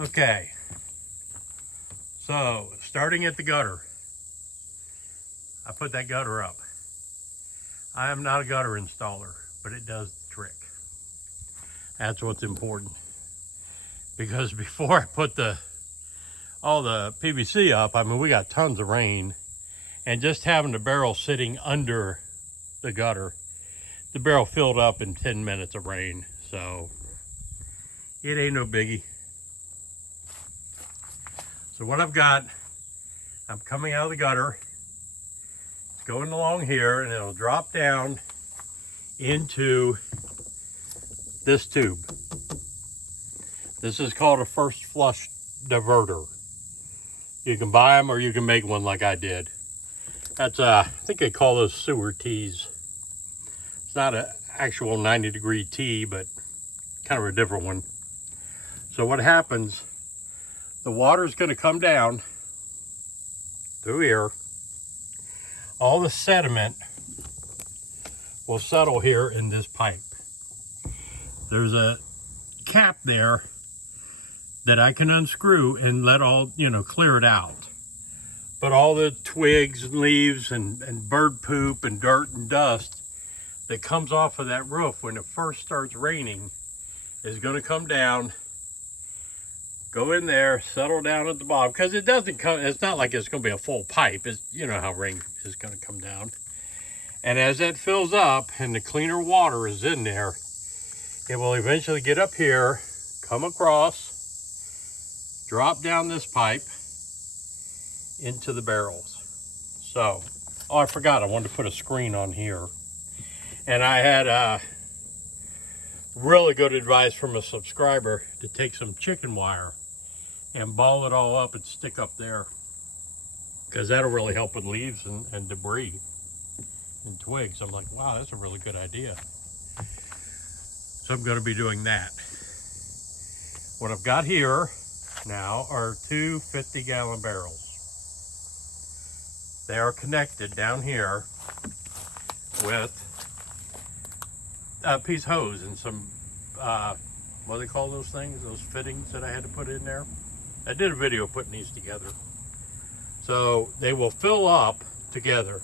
Okay, so starting at the gutter, I put that gutter up. I am not a gutter installer, but it does the trick. That's what's important. Because before I put all the PVC up, I mean, we got tons of rain, and just having the barrel sitting under the gutter, the barrel filled up in 10 minutes of rain, so it ain't no biggie. So what I've got, I'm coming out of the gutter, it's going along here, and it'll drop down into this tube. This is called a first flush diverter. You can buy them or you can make one like I did. That's I think they call those sewer tees. It's not an actual 90-degree tee, but kind of a different one. So what happens, the water is going to come down through here. All the sediment will settle here in this pipe. There's a cap there that I can unscrew and let all, clear it out. But all the twigs and leaves and bird poop and dirt and dust that comes off of that roof when it first starts raining is going to come down, go in there, settle down at the bottom, because it doesn't come, it's not like it's going to be a full pipe. It's, you know how rain is going to come down. And as that fills up and the cleaner water is in there, it will eventually get up here, come across, drop down this pipe into the barrels. So, oh, I forgot, I wanted to put a screen on here. And I had really good advice from a subscriber to take some chicken wire and ball it all up and stick up there, because that'll really help with leaves and debris and twigs. I'm like, wow, that's a really good idea. So I'm going to be doing that. What I've got here now are two 50-gallon barrels. They are connected down here with a piece of hose and some, what do they call those things? Those fittings that I had to put in there. I did a video putting these together. So they will fill up together.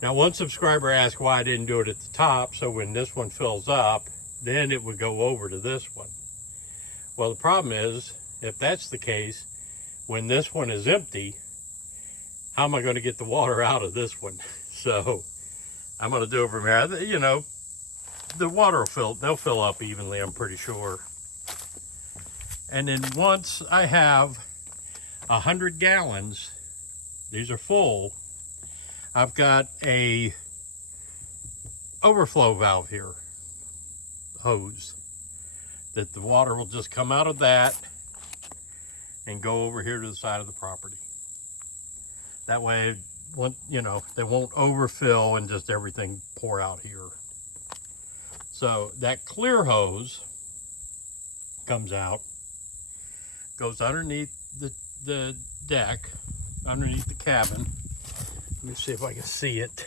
Now, one subscriber asked why I didn't do it at the top, so when this one fills up, then it would go over to this one. Well, the problem is, if that's the case, when this one is empty, how am I going to get the water out of this one? So I'm going to do it from here. The water they'll fill up evenly, I'm pretty sure. And then once I have 100 gallons, these are full, I've got a overflow valve here, hose, that the water will just come out of that and go over here to the side of the property. That way, they won't overfill and just everything pour out here. So that clear hose comes out, goes underneath the deck, underneath the cabin. Let me see if I can see it.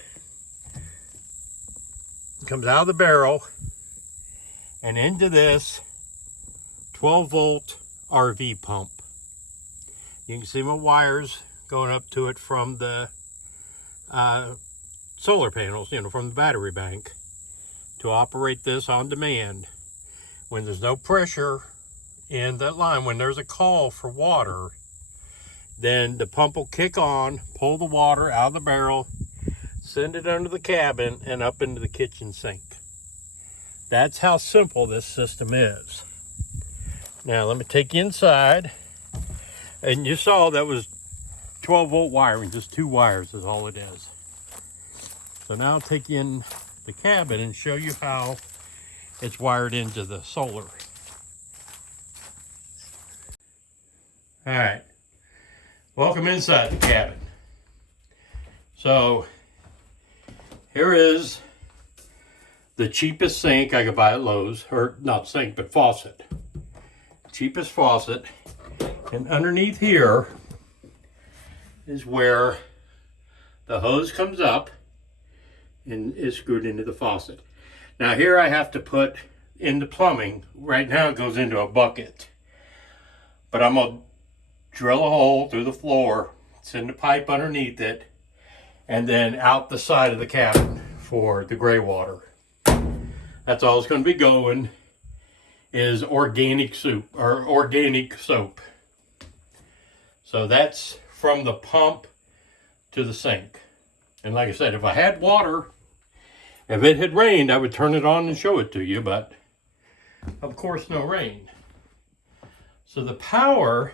It comes out of the barrel and into this 12-volt RV pump. You can see my wires going up to it from the solar panels, from the battery bank, to operate this on demand. When there's no pressure in that line, when there's a call for water, then the pump will kick on, pull the water out of the barrel, send it under the cabin and up into the kitchen sink. That's how simple this system is. Now let me take you inside. And you saw that was 12-volt wiring, just 2 wires is all it is. So now I'll take you in the cabin and show you how it's wired into the solar. All right, welcome inside the cabin. So here is the cheapest sink I could buy at Lowe's, or not sink, but faucet. Cheapest faucet. And underneath here is where the hose comes up and is screwed into the faucet. Now here I have to put in the plumbing. Right now it goes into a bucket. But I'm going to drill a hole through the floor, send the pipe underneath it, and then out the side of the cabin for the gray water. That's all it's going to be going, is organic soup or organic soap. So that's from the pump to the sink. And like I said, if I had water, if it had rained, I would turn it on and show it to you, but of course no rain. So the power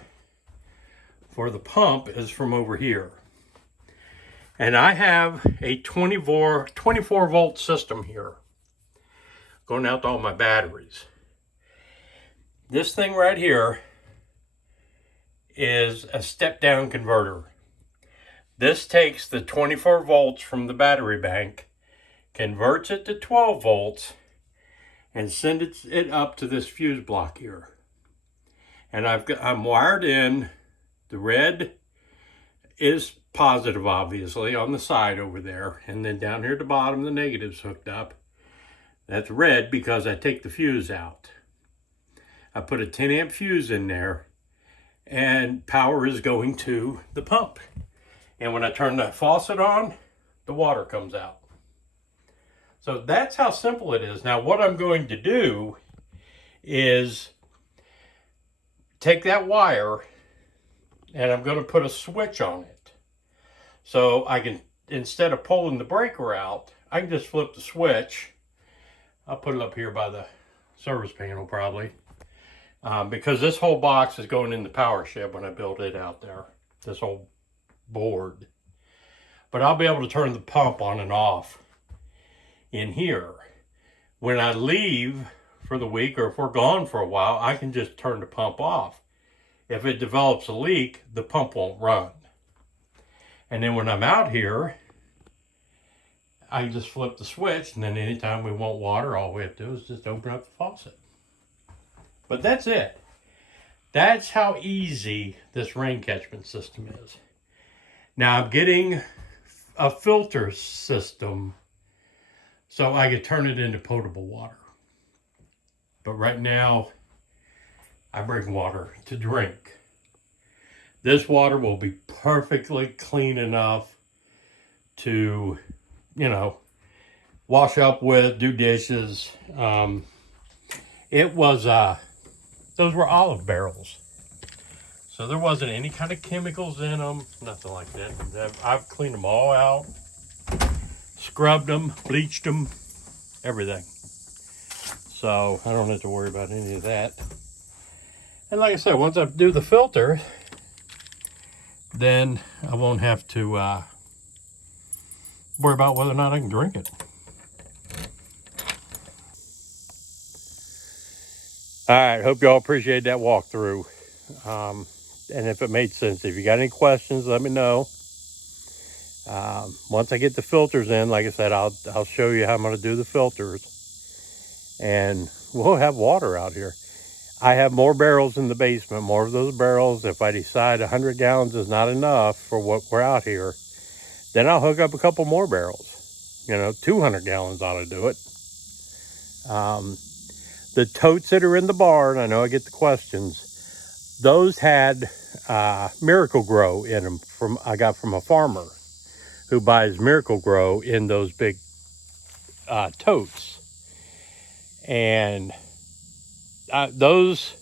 for the pump is from over here. And I have a 24 volt system here going out to all my batteries. This thing right here is a step down converter. This takes the 24 volts from the battery bank, converts it to 12 volts, and sends it up to this fuse block here. And I'm wired in. The red is positive, obviously, on the side over there. And then down here at the bottom, the negative's hooked up. That's red because I take the fuse out. I put a 10 amp fuse in there, and power is going to the pump. And when I turn the faucet on, the water comes out. So that's how simple it is. Now what I'm going to do is take that wire and I'm going to put a switch on it. So I can, instead of pulling the breaker out, I can just flip the switch. I'll put it up here by the service panel probably. Because this whole box is going in the power shed when I build it out there. This whole board. But I'll be able to turn the pump on and off in here. When I leave for the week, or if we're gone for a while, I can just turn the pump off. If it develops a leak, the pump won't run. And then when I'm out here, I can just flip the switch, and then anytime we want water, all we have to do is just open up the faucet. But that's it. That's how easy this rain catchment system is. Now I'm getting a filter system so I could turn it into potable water. But right now, I bring water to drink. This water will be perfectly clean enough to, you know, wash up with, do dishes. It was, those were olive barrels. So there wasn't any kind of chemicals in them, nothing like that. I've cleaned them all out, scrubbed them, bleached them, everything. So I don't have to worry about any of that. And like I said, once I do the filter, then I won't have to worry about whether or not I can drink it. All right, hope y'all appreciate that walkthrough. And if it made sense, if you got any questions, let me know. Once I get the filters in, like I said, I'll show you how I'm going to do the filters. And we'll have water out here. I have more barrels in the basement, more of those barrels. If I decide 100 gallons is not enough for what we're out here, then I'll hook up a couple more barrels. You know, 200 gallons ought to do it. The totes that are in the barn, I know I get the questions. Those had Miracle Grow in them. I got from a farmer who buys Miracle Grow in those big totes. And those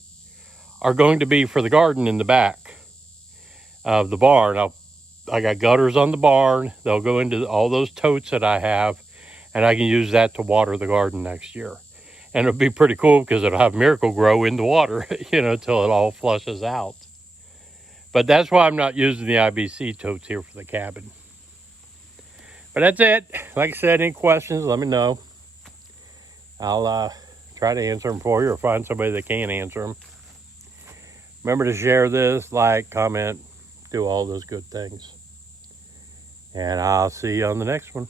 are going to be for the garden in the back of the barn. I got gutters on the barn. They'll go into all those totes that I have, and I can use that to water the garden next year. And it'll be pretty cool because it'll have Miracle Grow in the water, you know, till it all flushes out. But that's why I'm not using the IBC totes here for the cabin. But that's it. Like I said, any questions, let me know. I'll try to answer them for you or find somebody that can answer them. Remember to share this, like, comment, do all those good things. And I'll see you on the next one.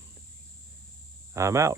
I'm out.